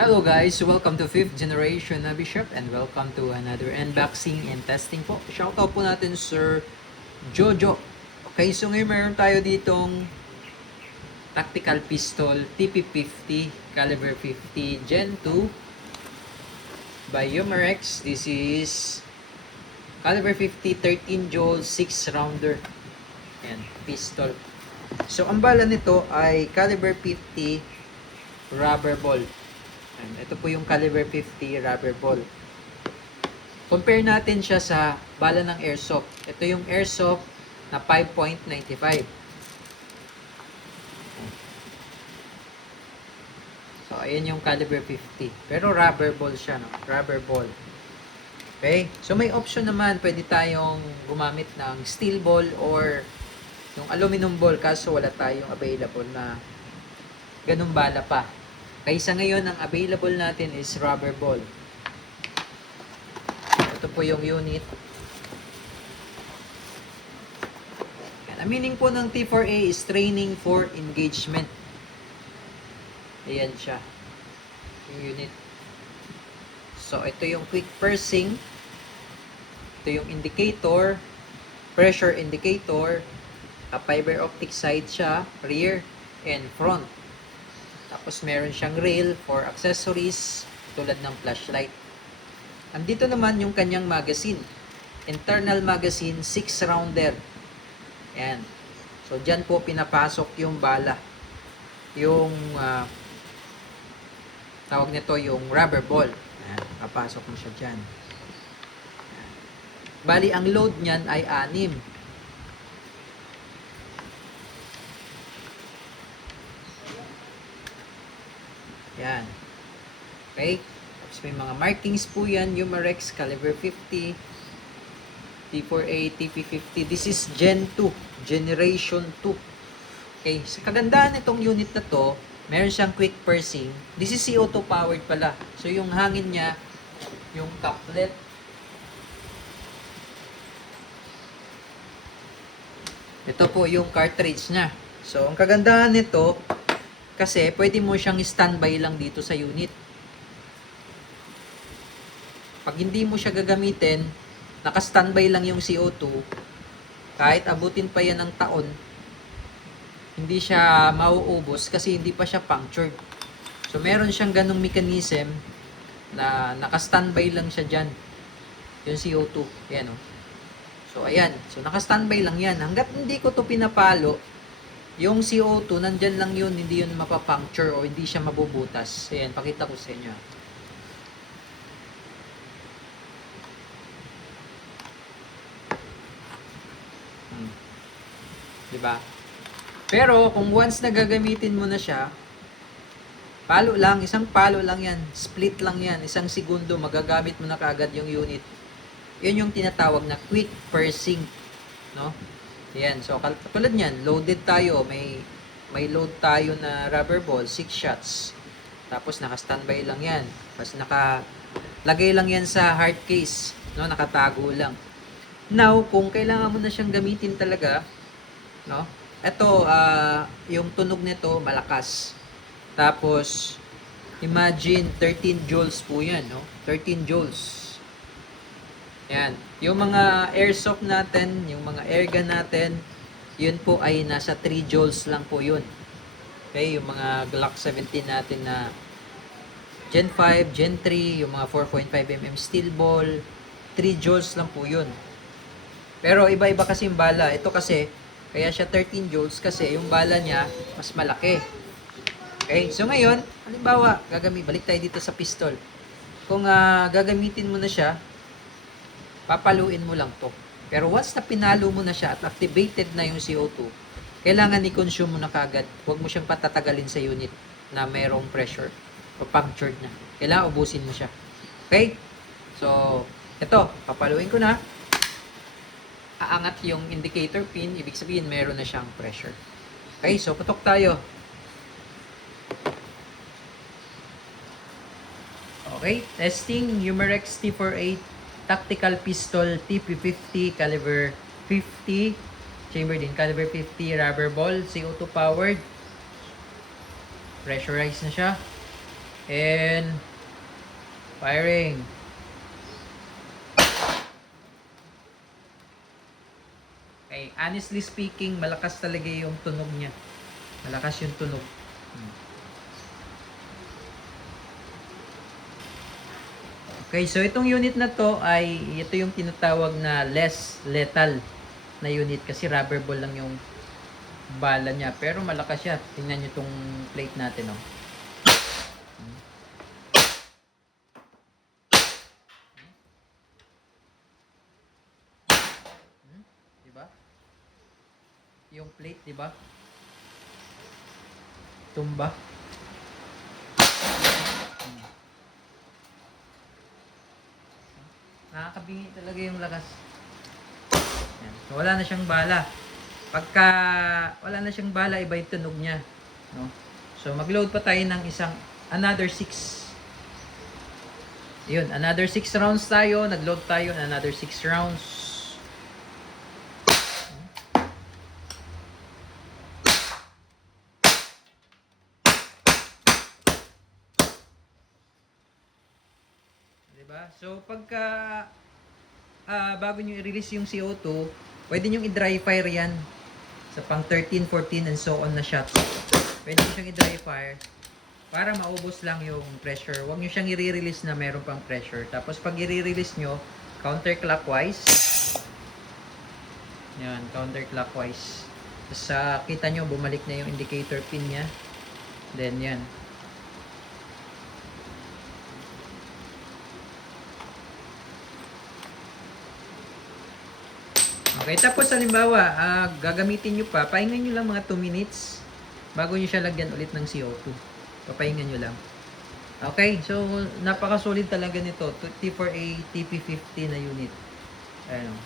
Hello guys, welcome to 5th generation na Bishop and welcome to another unboxing and testing po. Shoutout po natin Sir Jojo. Okay, so ngayon meron tayo ditong tactical pistol TP50 caliber 50 Gen 2 by Umarex. This is caliber 50 13 joule 6 rounder and pistol. So ang bala nito ay caliber 50 rubber ball. Ito po yung caliber 50 rubber ball. Compare natin siya sa bala ng airsoft. Ito yung airsoft na 5.95. So, ayan yung caliber 50. Pero rubber ball siya, no? Rubber ball. Okay? So, may option naman. Pwede tayong gumamit ng steel ball or yung aluminum ball kaso wala tayong available na ganung bala pa. Kaysa ngayon, ang available natin is rubber ball. Ito po yung unit. Ang meaning po ng T4A is training for engagement. Ayan siya. Yung unit. So, ito yung quick pursing. Ito yung indicator. Pressure indicator. Fiber optic side siya. Rear and front. Tapos meron siyang rail for accessories tulad ng flashlight. Andito naman yung kanyang magazine. Internal magazine 6 rounder. Ayan. So dyan po pinapasok yung bala. Yung tawag nito yung rubber ball. Ayan. Papasok mo siya dyan. Ayan. Bali ang load niyan ay 6. Yan. Okay? Tapos may mga markings po yan. Umarex, caliber 50, T4A, TP50. This is Gen 2. Generation 2. Okay? Sa kagandahan nitong unit na to, meron siyang quick pursing. This is CO2 powered pala. So, yung hangin niya, yung couplet, ito po yung cartridge niya. So, ang kagandahan nito, kasi pwede mo siyang standby lang dito sa unit. Pag hindi mo siya gagamitin, naka-standby lang yung CO2, kahit abutin pa yan ng taon, hindi siya mauubos kasi hindi pa siya punctured. So meron siyang ganong mechanism na naka-standby lang siya dyan. Yung CO2. Ayan o. So ayan. So naka-standby lang yan. Hanggat hindi ko to pinapalo, yung CO2, nandyan lang yun, hindi yun mapapuncture o hindi siya mabubutas. Ayan, pakita ko sa inyo. Diba? Pero, kung once na gagamitin mo na siya, palo lang, isang palo lang yan, split lang yan, isang segundo, magagamit mo na kaagad yung unit. Yun yung tinatawag na quick pursing. No? Ayan, so katulad niyan, loaded tayo, may load tayo na rubber ball, 6 shots. Tapos naka-standby lang 'yan. Tapos nakalagay lang 'yan sa hard case, no, nakatago lang. Now, kung kailangan mo na siyang gamitin talaga, no? Ito yung tunog nito malakas. Tapos imagine 13 joules po 'yan, no? 13 joules. Yan. Yung mga airsoft natin, yung mga airgun natin, yun po ay nasa 3 joules lang po yun. Okay, yung mga Glock 17 natin na Gen 5, Gen 3, yung mga 4.5mm steel ball, 3 joules lang po yun. Pero iba-iba kasi yung bala. Ito kasi, kaya siya 13 joules kasi yung bala niya mas malaki. Okay, so ngayon, halimbawa, balik tayo dito sa pistol. Kung gagamitin mo na siya, papaluin mo lang to. Pero once na pinalo mo na siya at activated na yung CO2, kailangan i-consume mo na kagad. Huwag mo siyang patatagalin sa unit na mayroong pressure o punctured na. Kailangan ubusin mo siya. Okay? So, ito, papaluin ko na. Aangat yung indicator pin, ibig sabihin meron na siyang pressure. Okay, so putok tayo. Okay, testing Umarex T4A tactical pistol TP50 caliber 50 chamber din caliber 50 rubber ball CO2 powered, pressurized na siya. And firing. Okay, honestly speaking, malakas talaga yung tunog niya. Malakas yung tunog. Okay, so itong unit na to ay ito yung tinatawag na less lethal na unit kasi rubber ball lang yung bala niya. Pero malakas siya. Tingnan nyo itong plate natin. Oh. Diba? Yung plate, diba? Tumba. Nakakabingi talaga yung lakas. Yan. So, wala na siyang bala. Pagka wala na siyang bala, iba yung tunog niya. No? So, mag-load pa tayo ng another 6. Yun, another 6 rounds tayo. Nag-load tayo ng another 6 rounds. Diba? So, pagka bago nyo i-release yung CO2, pwede nyo i-dry fire yan sa pang 13, 14, and so on na shots. Pwede nyo siyang i-dry fire para maubos lang yung pressure. Huwag nyo siyang i-release na meron pang pressure. Tapos pag i-release nyo, counterclockwise. Yan, counterclockwise. Tapos kita nyo, bumalik na yung indicator pin nya. Then yan. Okay, tapos halimbawa, gagamitin nyo pa, pahingan nyo lang mga 2 minutes bago nyo siya lagyan ulit ng CO2. Papahingan nyo lang. Okay, so napaka-solid talaga nito. T4A TP50 na unit. Ayan.